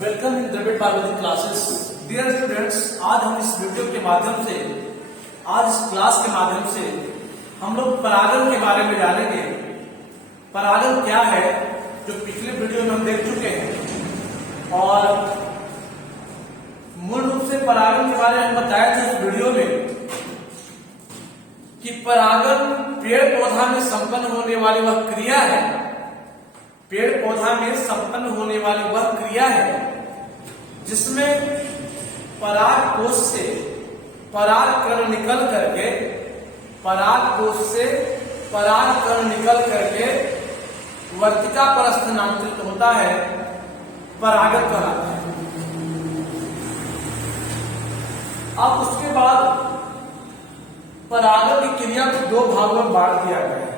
Welcome in Dravid biology classes. Dear students, आज हम इस वीडियो के माध्यम से, आज इस क्लास के माध्यम से हम लोग परागण के बारे में जानेंगे। परागण क्या है, जो पिछले वीडियो में हम देख चुके हैं, और मूल रूप से परागण के बारे में बताया था इस वीडियो में कि परागण पेड़ पौधा में संपन्न होने वाली वह क्रिया है, पेड़ पौधा में संपन्न होने वाली वह क्रिया है जिसमें पराग कोश से पराग कण निकल करके, पराग कोश से पराग कण निकल करके वर्तिका पर स्थानांतरित होता है, परागण कहलाता है। अब उसके बाद परागण की क्रिया को दो भागों में बांट दिया गया है।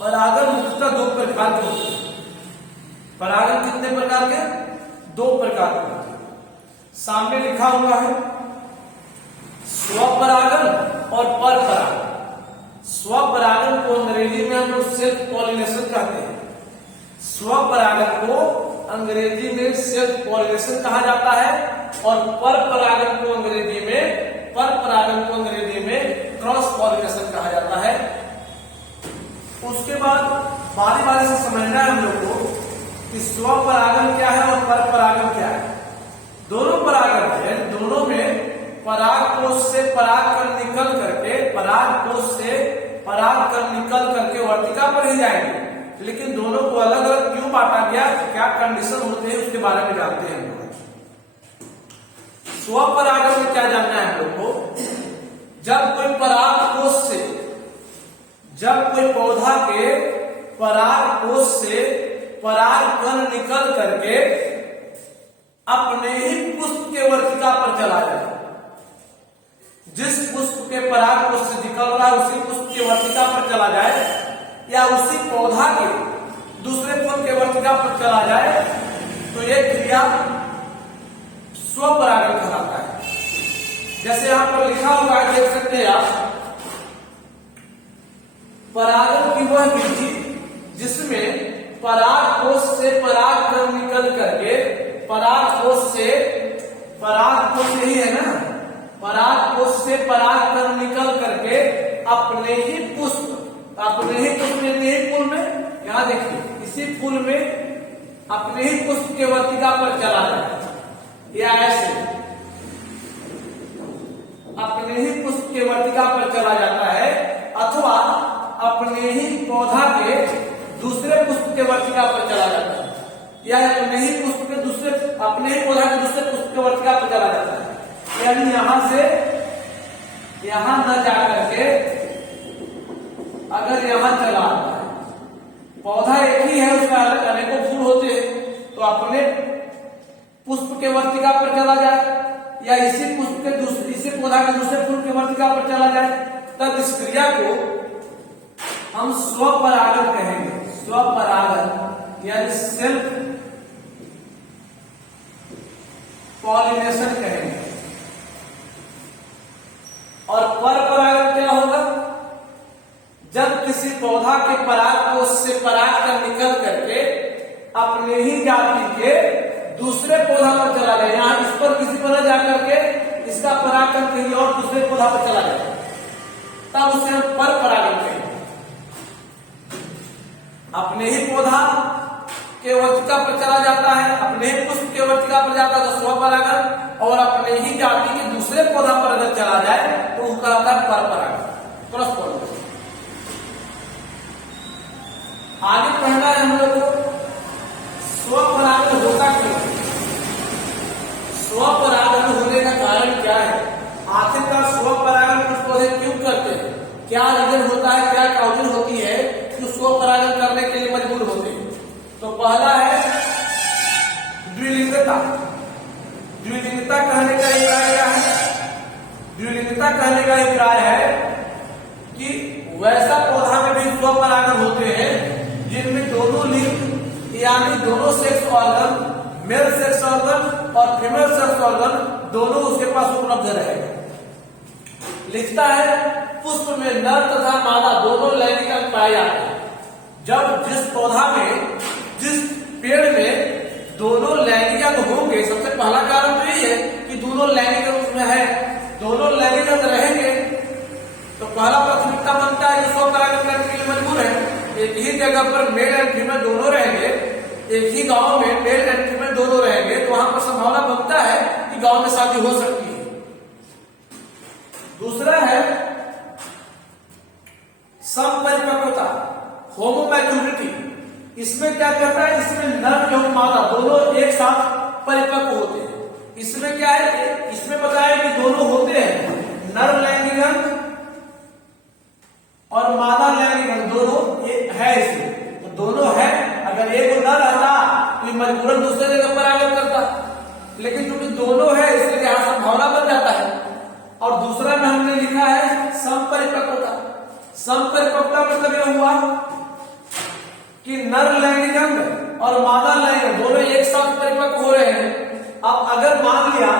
परागण मुख्यतः दो प्रकार के होते हैं। परागण कितने प्रकार के? दो प्रकार के होते हैं। सामने लिखा हुआ है स्वपरागण और परपरागण। स्वपरागण को अंग्रेजी में हम लोग सेल्फ पॉलिनेशन कहते हैं। स्वपरागण को अंग्रेजी में सेल्फ पॉलिनेशन कहा जाता है, और परपरागण को अंग्रेजी में क्रॉस पॉलिनेशन कहा जाता है। उसके बाद बारी बारी से समझना है हम लोग को कि स्वपरागण क्या है और परपरागण क्या है। दोनों परागण है, दोनों में पराग कोश से पराग कण निकल करके, पराग कोश से पराग कण निकल करके वर्तिका पर ही जाएंगे, लेकिन दोनों को अलग अलग क्यों बांटा गया, क्या कंडीशन होते हैं, उसके बारे में जानते हैं हम लोग। स्वपरागण में क्या जानना है हम लोग को? जब कोई पराग कोश से, जब कोई पौधा के पराग कोश से पराग कण निकल करके अपने ही पुष्प के वर्तिका पर चला जाए, जिस पुष्प के पराग कोश से निकल रहा है उसी पुष्प के वर्तिका पर चला जाए, या उसी पौधा के दूसरे फूल के वर्तिका पर चला जाए, तो यह क्रिया स्वपरागण कहलाता है। जैसे यहां पर लिखा हुआ है, देख सकते हैं आप, परागण की वह विधि जिसमें पराग कोश से पराग कण निकल करके, पराग कोश से, पराग कोश यही है ना, पराग कोश से पराग कण निकल करके अपने ही पुष्प में, यही फूल में, यहां देखिए इसी फूल में अपने ही पुष्प के वर्तिका पर चला जाए, या ऐसे अपने ही पुष्प के वर्तिका पर चला जाता है, अथवा अपने ही पौधा के दूसरे पुष्प के वर्तिका पर चला जाता है, या अपने ही पुष्प के दूसरे, अपने ही पौधा के दूसरे पुष्प के वर्तिका पर चला जाता है। यानी यहां से यहां न जाकर के अगर यहां चला आता है, पौधा एक ही है, उसमें अलग अनेकों फूल होते हैं, तो अपने पुष्प के वर्तिका पर चला जाए, या इसी पुष्प के दूसरे, इसी पौधा के दूसरे फूल के वर्तिका पर चला जाए, तब इस क्रिया को हम स्वपरागण कहेंगे। स्वपरागण यानी सेल्फ पॉलिनेशन कहेंगे। और परपरागण क्या होगा? जब किसी पौधा के पराग कोश से पराग कण निकल करके अपने ही जाति के दूसरे पौधा पर चला जाए, यहां इस पर किसी पर जाकर के इसका परागकण कहीं और दूसरे पौधा पर चला जाए, तब उसे हम परपरागण कहेंगे। अपने ही पौधा के वर्तिका पर चला जाता है, अपने ही पुष्प के वर्तिका पर जाता है तो स्वपरागण, और अपने ही जाति के दूसरे पौधा पर अगर चला जाए तो वो कहलाता है परपरागण, क्रॉस पॉलिनेशन। आगे पढ़ना है हम लोग को स्वपरागण होता क्यों, स्वपरागण होने का कारण क्या है, आखिरकार स्वपरागण कुछ पौधे क्यों करते हैं, क्या रीजन होता है, क्या काउजिंग होती है जो स्वपरागण करने के लिए मजबूर होते हैं। तो पहला है द्विलिंगता। द्विलिंगता कहने का अभिप्राय क्या है? द्विलिंगता कहने का अभिप्राय है कि वैसा पौधा में भी स्वपरागण होते हैं जिनमें दोनों लिंग, यानी दोनों sex organ, male sex organ और फीमेल सेक्स ऑर्गन दोनों उसके पास उपलब्ध रहेगा। लिखता है पुष्प में नर तथा मादा दोनों लैंगिक अंग पाए जाते हैं। जब जिस पौधा में, जिस पेड़ में दोनों पहला कारण तो यही है कि दोनों लैंगिक अंग उसमें है, दोनों लैंगिक अंग रहेंगे तो पहला प्राथमिकता बनता है जो स्वपरागण करने के लिए मजबूर है। एक ही जगह पर मेल एंड फीमेल दोनों रहेंगे, एक ही गांव में मेल एंड फीमेल दोनों रहेंगे तो वहां पर संभावना बनता है कि गांव में शादी हो सकती है। दूसरा है समपरिपक्वता, होमोमैच्योरिटी। इसमें क्या कहता है, इसमें नर एवं मादा दोनों एक साथ परिपक्व होते हैं। इसमें क्या है, इसमें बताया कि दोनों होते हैं, नर लैंगिक अंग और मादा लैंगिक अंग दोनों है इसमें, तो दोनों है। अगर एक नर रहता तो मजबूरन दूसरे जगह परागण करता, लेकिन क्योंकि दोनों है इसलिए यहां संभावना बन जाता है। और दूसरा में हमने लिखा है समपरिपक्वता। समपरिपक्वता मतलब यह हुआ कि नर लैंगिक अंग और मादा लैंगिक दोनों एक साथ परिपक्व हो रहे हैं। अब अगर मान लिया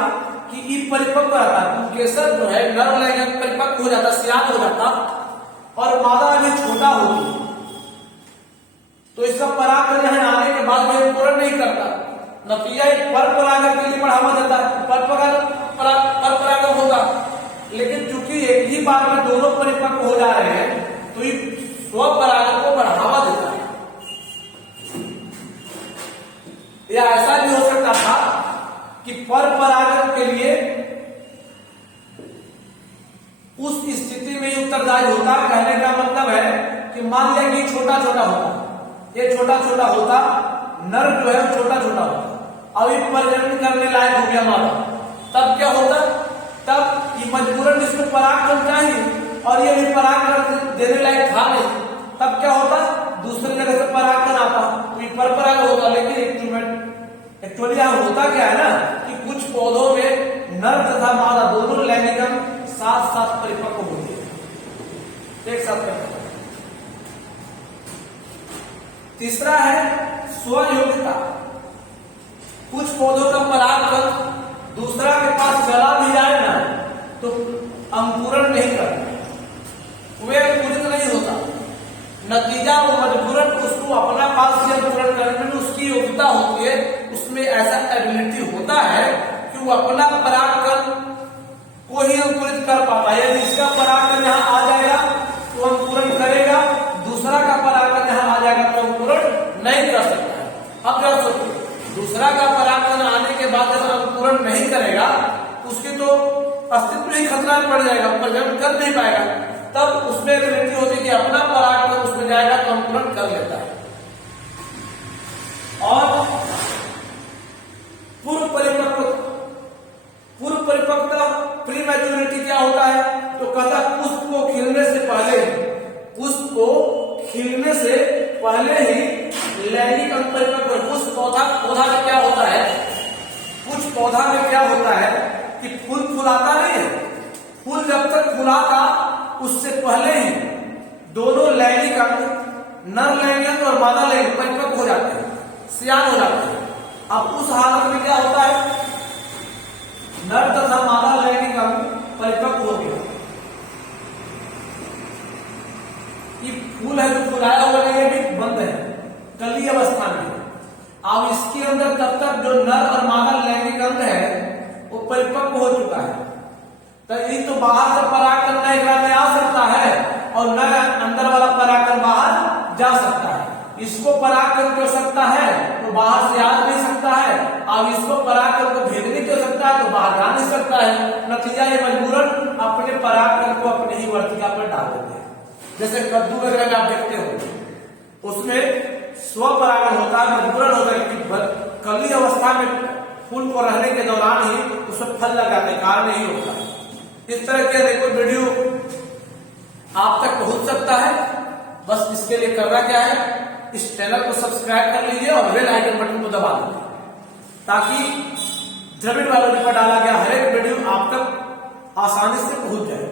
कि ये परिपक्व रहता, केसर जो है नर लैंगिक अंग परिपक्व हो जाता, सियान हो जाता और मादा अभी छोटा होती तो इसका परागण यहाँ आने के बाद वह पूर्ण नहीं करता, नतीजा पर परागण के लिए बढ़ावा देता है, पर परागण होगा। लेकिन चूंकि एक ही बार में दोनों परिपक्व हो जा रहे हैं तो ये स्वपरागण को बढ़ावा देता है। या ऐसा भी हो सकता था कि पर परागण के लिए उस स्थिति में उत्तरदायी होता। कहने का मतलब है कि मान लिया कि छोटा छोटा होता, ये छोटा छोटा होता, नर जो है छोटा छोटा होता, अभी प्रजनन करने लायक हो गया मादा, तब क्या होता, तब ये मजबूरन इसको परागण चाहिए और ये भी परागण देने लायक था नहीं, तब क्या होता, दूसरी जगह से परागण आता तो ये पर परागण होता। लेकिन एक्चुअली यहां होता क्या है ना कि कुछ पौधों में नर तथा मादा दोनों लैंगिक अंग साथ साथ परिपक्व होते हैं, एक साथ परिपक्व। तीसरा है स्वयोग्यता। कुछ पौधों का परागकण दूसरा के पास चला भी जाए ना तो अंकुरण नहीं करता, वे अंकुरित नहीं होता, नतीजा वो मजबूरन उसको अपना पास से अंकुरण करने में उसकी योग्यता होती है, उसमें ऐसा एबिलिटी होता है कि वो अपना परागकण को ही अंकुरित कर पाता है। यदि इसका परागकण यहाँ आ जाएगा तो अंकुरण करेगा, दूसरा का परागकण यहाँ आ जाएगा तो अंकुरण नहीं कर सकता है। अब क्या सोचिए, दूसरा का परागकण आने के बाद जब अंकुरण नहीं करेगा उसकी तो अस्तित्व ही खतरा में पड़ जाएगा, प्रजनन कर नहीं पाएगा, तब उसमें एबिलिटी होती है कि अपना परागकण उसमें जाएगा तो अंकुरण कर लेता है। और पूर्व परिपक्वता प्री मैच्योरिटी क्या होता है, तो कहता पुष्प को खिलने से पहले ही लैंगिक अंग परिपक्व। कुछ पौधा में क्या होता है, कुछ पौधा में क्या होता है कि फूल फुलाता नहीं है, फूल जब तक फुलाता उससे पहले ही दोनों लैंगिक अंग, नर लैंगिक अंग और मादा लैंगिक परिपक्व हो जाते हैं, सियान हो जाते हैं। अब उस हालत में क्या होता है, नर तथा मादा लैंगिक अंग परिपक्व हो गया, ये फूल है जो फुलाया हुआ नहीं, ये भी बंद है, कली अवस्था में। अब इसके अंदर तब तक जो नर और मादा लैंगिक अंग है वो परिपक्व हो चुका है, तो ये तो बाहर से परागकण में आ सकता है और नर अंदर वाला परागकण बाहर जा सकता है। इसको परागकण की आवश्यकता है तो बाहर से आ नहीं सकता है, अब इसको परागकण को भेजने की आवश्यकता है तो बाहर जा नहीं सकता है, नतीजा ये मजबूरन अपने परागकण को अपने ही वर्तिका पर डाल देते हैं। जैसे कद्दू वगैरह में आप देखते हो उसमें स्वपरागण होता है, मजबूरन होता है कि कली अवस्था में फूल को रहने के दौरान ही उसमें फल लग जाते, कारण यही होता है। इस तरह के देखो वीडियो आप तक पहुंच सकता है, बस इसके लिए करना क्या है, इस चैनल को सब्सक्राइब कर लीजिए और बेल आइकन बटन को दबा दीजिए ताकि द्रविड़ बायोलॉजी पर डाला गया हर एक वीडियो आप तक आसानी से पहुंच जाए।